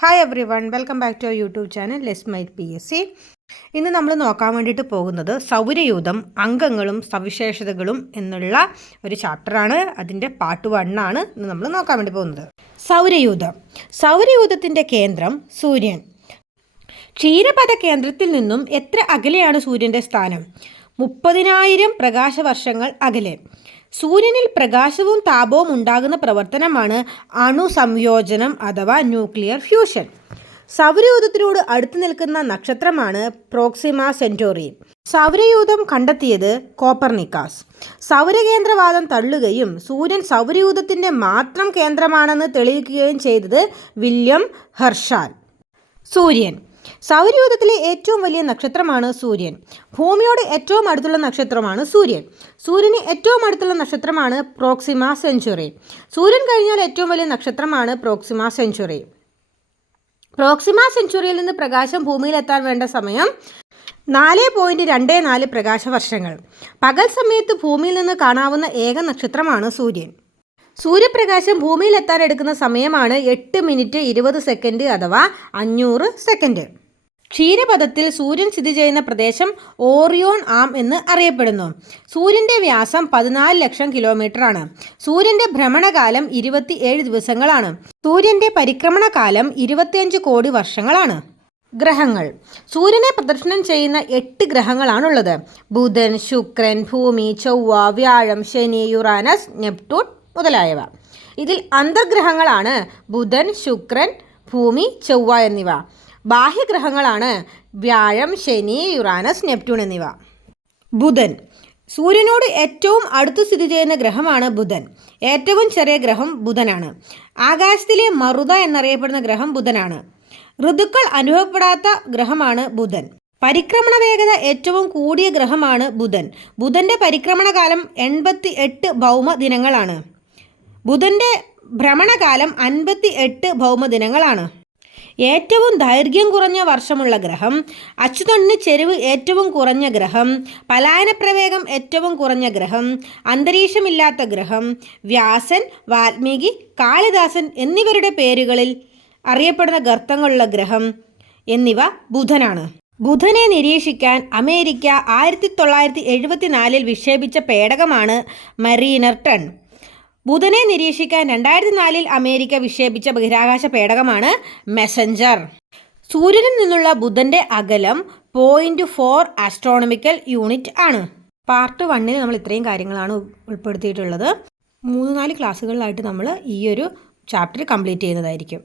Hi everyone, welcome back to our YouTube channel let's might PSC. ഇന്ന് നമ്മൾ നോക്കാൻ വേണ്ടിയിട്ട് പോകുന്നത് സൗരയൂഥം, അംഗങ്ങളും സവിശേഷതകളും എന്നുള്ള ഒരു ചാപ്റ്ററാണ്. അതിൻ്റെ പാർട്ട് 1 ആണ് ഇന്ന് നമ്മൾ നോക്കാൻ വേണ്ടി പോകുന്നത്. സൗരയൂഥത്തിൻ്റെ കേന്ദ്രം സൂര്യൻ. ക്ഷീരപഥ കേന്ദ്രത്തിൽ നിന്നും എത്ര അകലെയാണ് സൂര്യൻ്റെ സ്ഥാനം? 30,000 പ്രകാശവർഷങ്ങൾ അകലെ. സൂര്യനിൽ പ്രകാശവും താപവും ഉണ്ടാകുന്ന പ്രവർത്തനമാണ് അണുസംയോജനം അഥവാ ന്യൂക്ലിയർ ഫ്യൂഷൻ. സൗരയൂഥത്തിനോട് അടുത്ത് നിൽക്കുന്ന നക്ഷത്രമാണ് പ്രോക്സിമ സെന്റോറി. സൗരയൂഥം കണ്ടെത്തിയത് കോപ്പർനിക്കസ്. സൗരകേന്ദ്രവാദം തള്ളുകയും സൂര്യൻ സൗരയൂഥത്തിൻ്റെ മാത്രം കേന്ദ്രമാണെന്ന് തെളിയിക്കുകയും ചെയ്തത് വില്യം ഹെർഷൽ. സൂര്യൻ. സൗരയൂഥത്തിലെ ഏറ്റവും വലിയ നക്ഷത്രമാണ് സൂര്യൻ. ഭൂമിയോട് ഏറ്റവും അടുത്തുള്ള നക്ഷത്രമാണ് സൂര്യൻ. സൂര്യന് ഏറ്റവും അടുത്തുള്ള നക്ഷത്രമാണ് പ്രോക്സിമ സെഞ്ചുറി. സൂര്യൻ കഴിഞ്ഞാൽ ഏറ്റവും വലിയ നക്ഷത്രമാണ് പ്രോക്സിമ സെഞ്ചുറി. പ്രോക്സിമ സെഞ്ചുറിയിൽ നിന്ന് പ്രകാശം ഭൂമിയിലെത്താൻ വേണ്ട സമയം 4.24 പ്രകാശവർഷങ്ങൾ. പകൽ സമയത്ത് ഭൂമിയിൽ നിന്ന് കാണാവുന്ന ഏക നക്ഷത്രമാണ് സൂര്യൻ. സൂര്യപ്രകാശം ഭൂമിയിലെത്താൻ എടുക്കുന്ന സമയമാണ് 8 മിനിറ്റ് 20 സെക്കൻഡ് അഥവാ 500 സെക്കൻഡ്. ക്ഷീരപഥത്തിൽ സൂര്യൻ സ്ഥിതി ചെയ്യുന്ന പ്രദേശം ഓറിയോൺ ആം എന്ന് അറിയപ്പെടുന്നു. സൂര്യൻ്റെ വ്യാസം 14 ലക്ഷം കിലോമീറ്ററാണ്. സൂര്യൻ്റെ ഭ്രമണകാലം 27 ദിവസങ്ങളാണ്. സൂര്യൻ്റെ പരിക്രമണകാലം 25 കോടി വർഷങ്ങളാണ്. ഗ്രഹങ്ങൾ. സൂര്യനെ പ്രദക്ഷിണം ചെയ്യുന്ന 8 ഗ്രഹങ്ങളാണുള്ളത്. ബുധൻ, ശുക്രൻ, ഭൂമി, ചൊവ്വ, വ്യാഴം, ശനി, യുറാനസ്, നെപ്റ്റ്യൂൺ മുതലായവ. ഇതിൽ അന്തർഗ്രഹങ്ങളാണ് ബുധൻ, ശുക്രൻ, ഭൂമി, ചൊവ്വ എന്നിവ. ബാഹ്യഗ്രഹങ്ങളാണ് വ്യാഴം, ശനി, യുറാനസ്, നെപ്റ്റ്യൂൺ എന്നിവ. ബുധൻ. സൂര്യനോട് ഏറ്റവും അടുത്ത് സ്ഥിതി ചെയ്യുന്ന ഗ്രഹമാണ് ബുധൻ. ഏറ്റവും ചെറിയ ഗ്രഹം ബുധനാണ്. ആകാശത്തിലെ മറുത എന്നറിയപ്പെടുന്ന ഗ്രഹം ബുധനാണ്. ഋതുക്കൾ അനുഭവപ്പെടാത്ത ഗ്രഹമാണ് ബുധൻ. പരിക്രമണ വേഗത ഏറ്റവും കൂടിയ ഗ്രഹമാണ് ബുധൻ. ബുധൻ്റെ പരിക്രമണകാലം 88 ഭൗമദിനങ്ങളാണ്. ബുധൻ്റെ ഭ്രമണകാലം 58 ഭൗമദിനങ്ങളാണ്. ഏറ്റവും ദൈർഘ്യം കുറഞ്ഞ വർഷമുള്ള ഗ്രഹം, അച്ചുതണ്ടിന് ചെരിവ് ഏറ്റവും കുറഞ്ഞ ഗ്രഹം, പലായന പ്രവേഗം ഏറ്റവും കുറഞ്ഞ ഗ്രഹം, അന്തരീക്ഷമില്ലാത്ത ഗ്രഹം, വ്യാസൻ, വാൽമീകി, കാളിദാസൻ എന്നിവരുടെ പേരുകളിൽ അറിയപ്പെടുന്ന ഗർത്തങ്ങളുള്ള ഗ്രഹം എന്നിവ ബുധനാണ്. ബുധനെ നിരീക്ഷിക്കാൻ അമേരിക്ക 1974 വിക്ഷേപിച്ച പേടകമാണ് മറീനർ 10. ബുധനെ നിരീക്ഷിക്കാൻ 2004 അമേരിക്ക വിക്ഷേപിച്ച ബഹിരാകാശ പേടകമാണ് മെസഞ്ചർ. സൂര്യനിൽ നിന്നുള്ള ബുധൻ്റെ അകലം 0.4 ആസ്ട്രോണമിക്കൽ യൂണിറ്റ് ആണ്. പാർട്ട് 1 നമ്മൾ ഇത്രയും കാര്യങ്ങളാണ് ഉൾപ്പെടുത്തിയിട്ടുള്ളത്. 3-4 ക്ലാസ്സുകളിലായിട്ട് നമ്മൾ ഈ ഒരു ചാപ്റ്റർ കംപ്ലീറ്റ് ചെയ്യുന്നതായിരിക്കും.